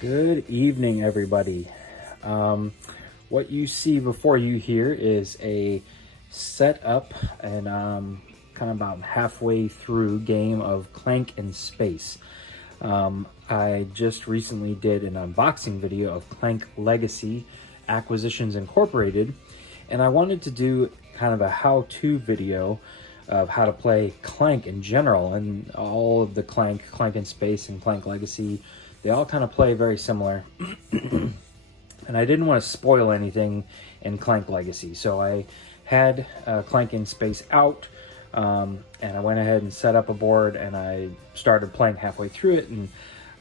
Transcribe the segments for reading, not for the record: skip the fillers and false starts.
Good evening, everybody. What you see before you here is a setup and kind of about halfway through game of Clank in Space. I just recently did an unboxing video of Clank Legacy Acquisitions Incorporated, and I wanted to do kind of a how-to video of how to play Clank in general, and all of the Clank in Space and Clank Legacy, they all kind of play very similar. And I didn't want to spoil anything in Clank Legacy, so I had Clank in Space out, and I went ahead and set up a board, and I started playing halfway through it, and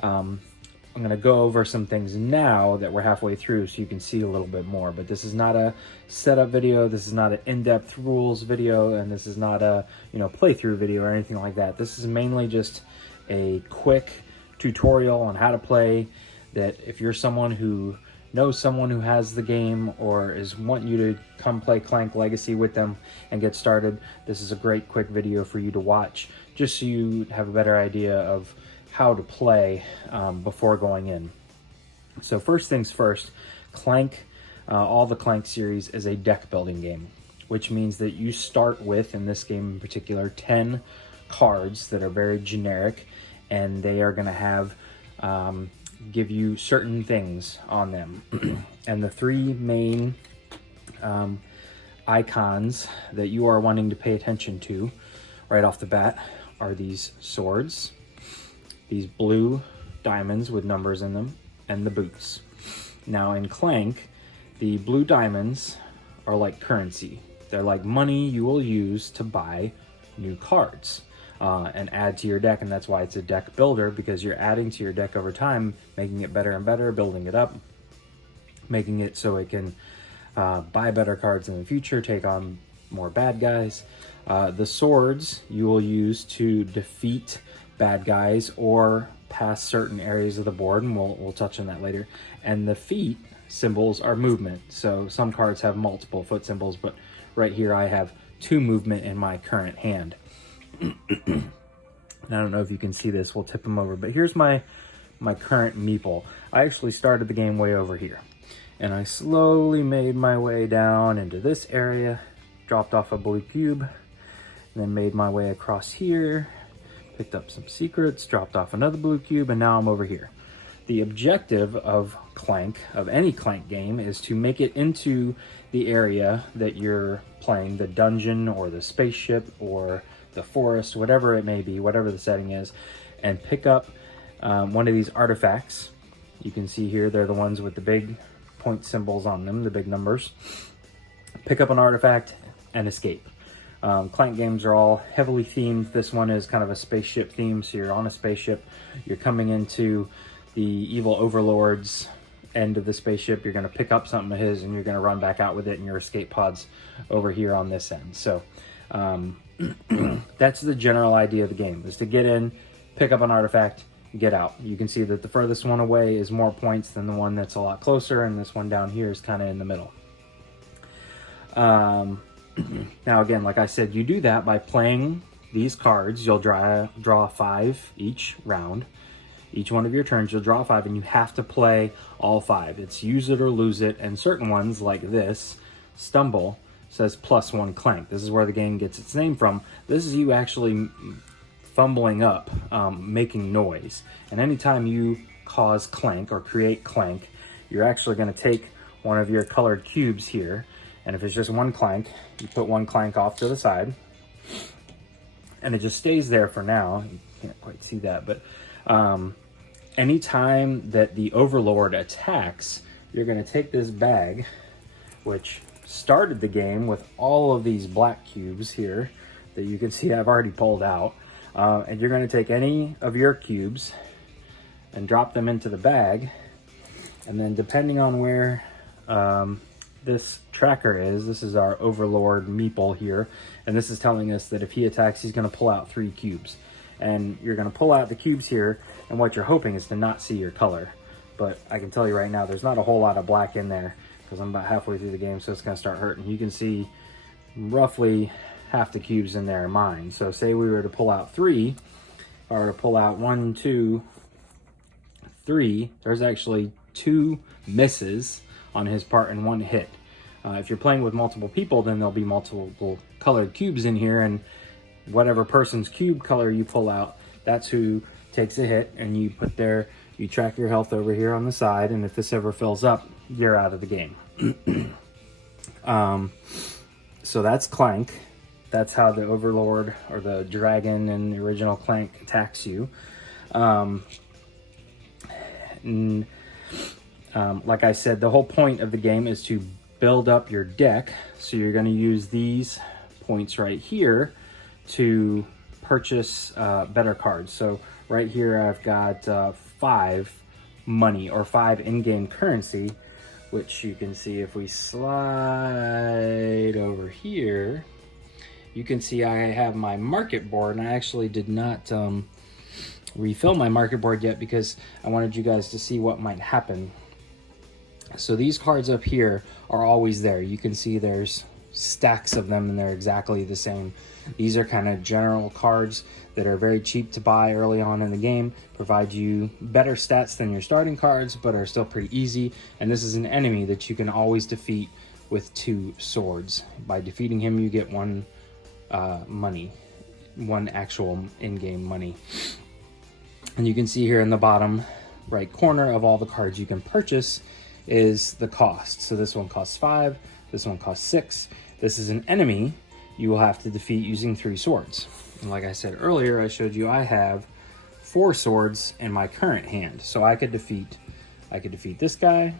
I'm going to go over some things now that we're halfway through so you can see a little bit more. But this is not a setup video, this is not an in-depth rules video, and this is not a playthrough video or anything like that. This is mainly just a quick tutorial on how to play, that if you're someone who knows someone who has the game or is wanting you to come play Clank Legacy with them and get started, this is a great quick video for you to watch, just so you have a better idea of how to play before going in. So first things first, Clank, all the Clank series is a deck building game, which means that you start with, in this game in particular, 10 cards that are very generic, and they are going to have give you certain things on them. And the three main icons that you are wanting to pay attention to right off the bat are these swords, these blue diamonds with numbers in them, and the boots. Now in Clank, the blue diamonds are like currency. They're like money you will use to buy new cards and add to your deck, and that's why it's a deck builder, because you're adding to your deck over time, making it better and better, building it up, making it so it can buy better cards in the future, take on more bad guys. The swords you will use to defeat bad guys or pass certain areas of the board, and we'll touch on that later. And the feet symbols are movement, so some cards have multiple foot symbols, but right here I have 2 movement in my current hand. And I don't know if you can see this, we'll tip them over, but here's my current meeple. I actually started the game way over here, and I slowly made my way down into this area, dropped off a blue cube, and then made my way across here, picked up some secrets, dropped off another blue cube, and now I'm over here. The objective of Clank, of any Clank game, is to make it into the area that you're playing, the dungeon or the spaceship or the forest, whatever it may be, whatever the setting is, and pick up one of these artifacts. You can see here, they're the ones with the big point symbols on them, the big numbers. Pick up an artifact and escape. Clank games are all heavily themed. This one is kind of a spaceship theme, so you're on a spaceship, you're coming into the evil overlord's end of the spaceship, you're going to pick up something of his and you're going to run back out with it, and your escape pod's over here on this end. So that's the general idea of the game, is to get in, pick up an artifact, get out. You can see that the furthest one away is more points than the one that's a lot closer, and this one down here is kind of in the middle. Now again, like I said, you do that by playing these cards. You'll draw 5 each round. Each one of your turns, you'll draw 5, and you have to play all 5. It's use it or lose it, and certain ones, like this, Stumble, says +1 Clank. This is where the game gets its name from. This is you actually fumbling up, making noise. And anytime you cause Clank or create Clank, you're actually going to take one of your colored cubes here, and if it's just 1 Clank, you put 1 Clank off to the side, and it just stays there for now. You can't quite see that, but anytime that the Overlord attacks, you're going to take this bag, which started the game with all of these black cubes here that you can see I've already pulled out, and you're going to take any of your cubes and drop them into the bag, and then depending on where this tracker is, this is our Overlord meeple here, and this is telling us that if he attacks, he's going to pull out 3 cubes. And you're going to pull out the cubes here, and what you're hoping is to not see your color. But I can tell you right now, there's not a whole lot of black in there, because I'm about halfway through the game, so it's going to start hurting. You can see roughly half the cubes in there are mine. So say we were to pull out 3, or to pull out 1, 2, 3, there's actually 2 misses on his part and 1 hit. If you're playing with multiple people, then there'll be multiple colored cubes in here, and whatever person's cube color you pull out, that's who takes a hit, and you track your health over here on the side, and if this ever fills up, you're out of the game. So that's Clank. That's how the Overlord, or the dragon in the original Clank, attacks you. Like I said, the whole point of the game is to build up your deck. So you're going to use these points right here to purchase better cards. So right here I've got 5 money, or 5 in-game currency, which you can see if we slide over here, you can see I have my market board, and I actually did not refill my market board yet because I wanted you guys to see what might happen. So these cards up here are always there. You can see there's stacks of them, and they're exactly the same. These are kind of general cards that are very cheap to buy early on in the game, provide you better stats than your starting cards, but are still pretty easy. And this is an enemy that you can always defeat with 2 swords. By defeating him, you get 1 money, 1 actual in-game money. And you can see here in the bottom right corner of all the cards you can purchase is the cost. So this one costs 5, this one costs 6. This is an enemy you will have to defeat using 3 swords. And like I said earlier, I showed you I have 4 swords in my current hand. So I could defeat this guy,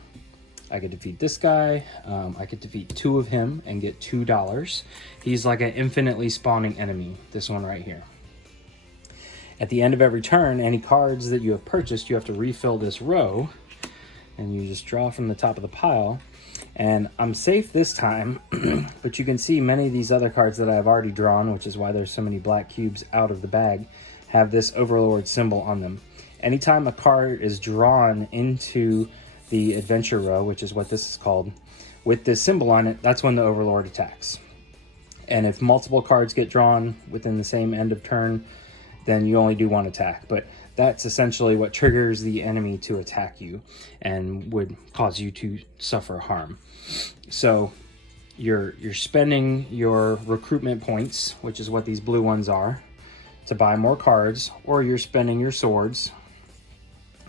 I could defeat this guy, I could defeat 2 of him and get $2. He's like an infinitely spawning enemy, this one right here. At the end of every turn, any cards that you have purchased, you have to refill this row, and you just draw from the top of the pile. And I'm safe this time, but you can see many of these other cards that I've already drawn, which is why there's so many black cubes out of the bag, have this Overlord symbol on them. Anytime a card is drawn into the adventure row, which is what this is called, with this symbol on it, that's when the Overlord attacks. And if multiple cards get drawn within the same end of turn, then you only do 1 attack. But that's essentially what triggers the enemy to attack you and would cause you to suffer harm. So you're spending your recruitment points, which is what these blue ones are, to buy more cards, or you're spending your swords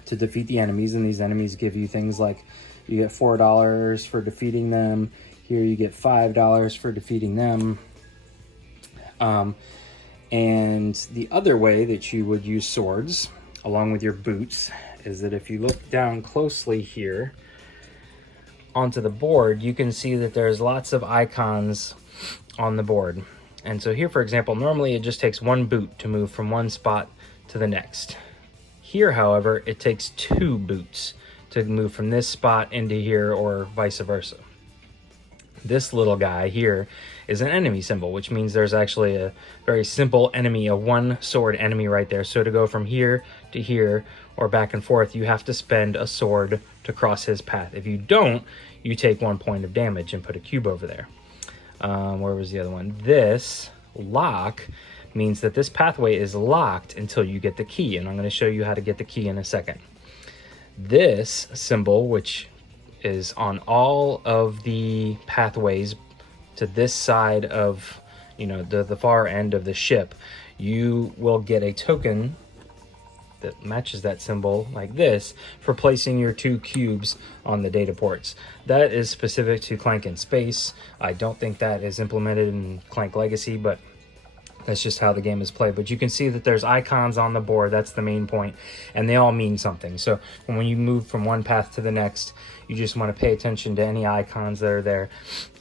to defeat the enemies, and these enemies give you things like you get $4 for defeating them. Here you get $5 for defeating them. And the other way that you would use swords, along with your boots, is that if you look down closely here onto the board, you can see that there's lots of icons on the board. And so here, for example, normally it just takes 1 boot to move from one spot to the next. Here, however, it takes 2 boots to move from this spot into here, or vice versa. This little guy here is an enemy symbol, which means there's actually a very simple enemy, a 1 sword enemy right there. So to go from here to here, or back and forth, you have to spend a sword to cross his path. If you don't, you take 1 point of damage and put a cube over there. Where was the other one? This lock means that this pathway is locked until you get the key, and I'm going to show you how to get the key in a second. This symbol, which is on all of the pathways to this side of, the far end of the ship, you will get a token that matches that symbol like this for placing your 2 cubes on the data ports. That is specific to Clank in Space. I don't think that is implemented in Clank Legacy, but that's just how the game is played. But you can see that there's icons on the board. That's the main point, and they all mean something. So when you move from one path to the next, you just want to pay attention to any icons that are there.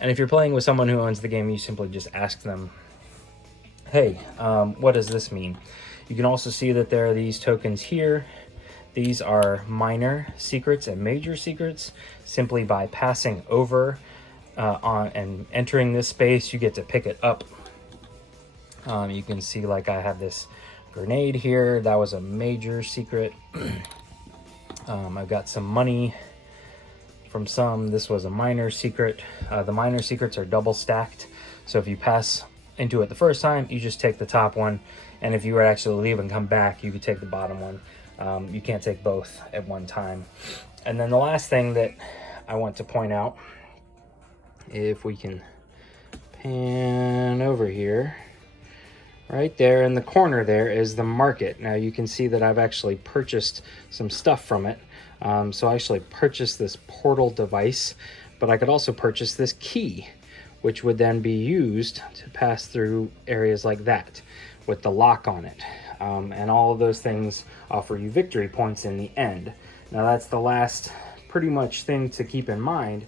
And if you're playing with someone who owns the game, you simply just ask them, hey, what does this mean? You can also see that there are these tokens here. These are minor secrets and major secrets. Simply by passing over on and entering this space, you get to pick it up. You can see, like, I have this grenade here. That was a major secret. I've got some money from some. This was a minor secret. The minor secrets are double stacked. So if you pass into it the first time, you just take the top one. And if you were to actually leave and come back, you could take the bottom one. You can't take both at one time. And then the last thing that I want to point out, if we can pan over here, right there in the corner there is the market. Now you can see that I've actually purchased some stuff from it. So I actually purchased this portal device, but I could also purchase this key, which would then be used to pass through areas like that with the lock on it. And all of those things offer you victory points in the end. Now that's the last pretty much thing to keep in mind.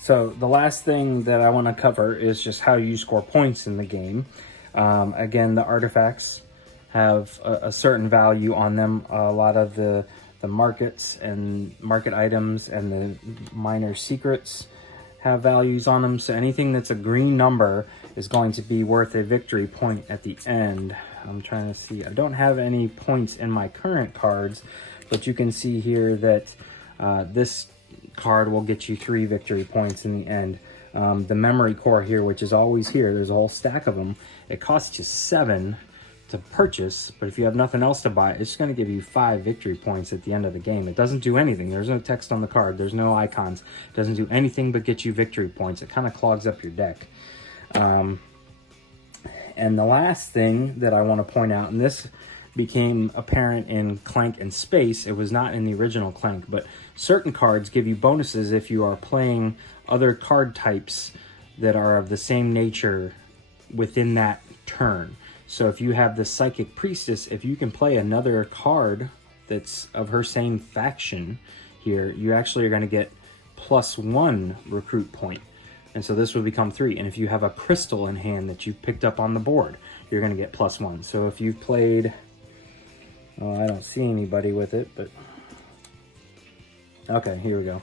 So the last thing that I want to cover is just how you score points in the game. Again, the artifacts have a certain value on them. A lot of the markets and market items and the minor secrets have values on them. So anything that's a green number is going to be worth a victory point at the end. I'm trying to see. I don't have any points in my current cards, but you can see here that this card will get you 3 victory points in the end. The memory core here, which is always here, there's a whole stack of them. It costs you 7 to purchase, but if you have nothing else to buy, it's going to give you 5 victory points at the end of the game. It doesn't do anything. There's no text on the card. There's no icons. It doesn't do anything but get you victory points. It kind of clogs up your deck. And the last thing that I want to point out, and this became apparent in Clank and Space, it was not in the original Clank, but certain cards give you bonuses if you are playing other card types that are of the same nature within that turn. So if you have the Psychic Priestess, if you can play another card that's of her same faction here, you actually are going to get +1 recruit point. And so this will become 3. And if you have a crystal in hand that you've picked up on the board, you're going to get +1. So if you've played, oh, I don't see anybody with it, but okay, here we go.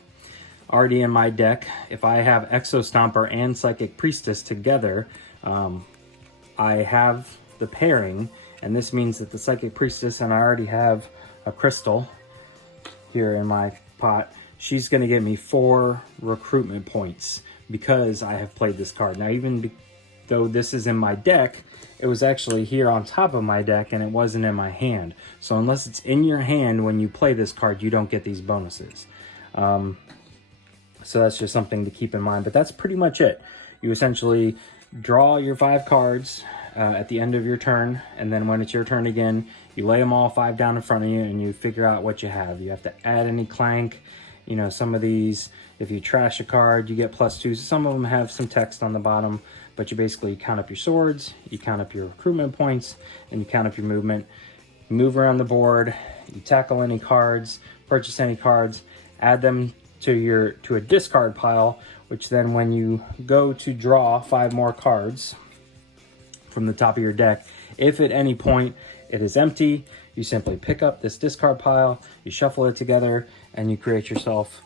Already in my deck, if I have Exo Stomper and Psychic Priestess together, I have the pairing, and this means that the Psychic Priestess, and I already have a crystal here in my pot, she's going to give me 4 recruitment points because I have played this card. Now, even though this is in my deck, it was actually here on top of my deck and it wasn't in my hand. So unless it's in your hand when you play this card, you don't get these bonuses. So that's just something to keep in mind, but that's pretty much it. You essentially draw your 5 cards at the end of your turn, and then when it's your turn again, you lay them all 5 down in front of you and you figure out what you have. You have to add any Clank. You know, some of these, if you trash a card, you get +2. Some of them have some text on the bottom, but you basically count up your swords, you count up your recruitment points, and you count up your movement. You move around the board, you tackle any cards, purchase any cards, add them to a discard pile, which then when you go to draw 5 more cards from the top of your deck, if at any point it is empty, you simply pick up this discard pile, you shuffle it together, and you create yourself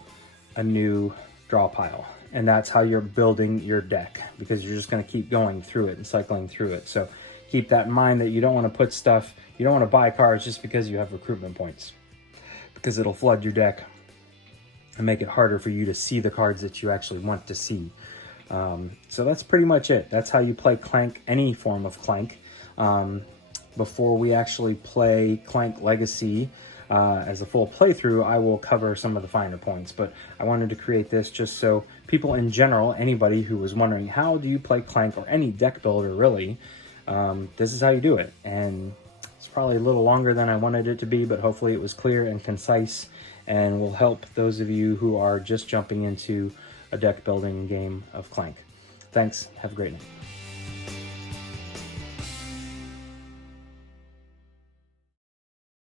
a new draw pile. And that's how you're building your deck, because you're just going to keep going through it and cycling through it. So keep that in mind, that you don't want to put stuff, you don't want to buy cards just because you have recruitment points, because it'll flood your deck and make it harder for you to see the cards that you actually want to see. So that's pretty much it. That's how you play Clank, any form of Clank. Before we actually play Clank Legacy as a full playthrough, I will cover some of the finer points, but I wanted to create this just so people in general, anybody who was wondering, how do you play Clank, or any deck builder really, this is how you do it. And it's probably a little longer than I wanted it to be, but hopefully it was clear and concise and will help those of you who are just jumping into a deck building game of Clank. Thanks. Have a great night.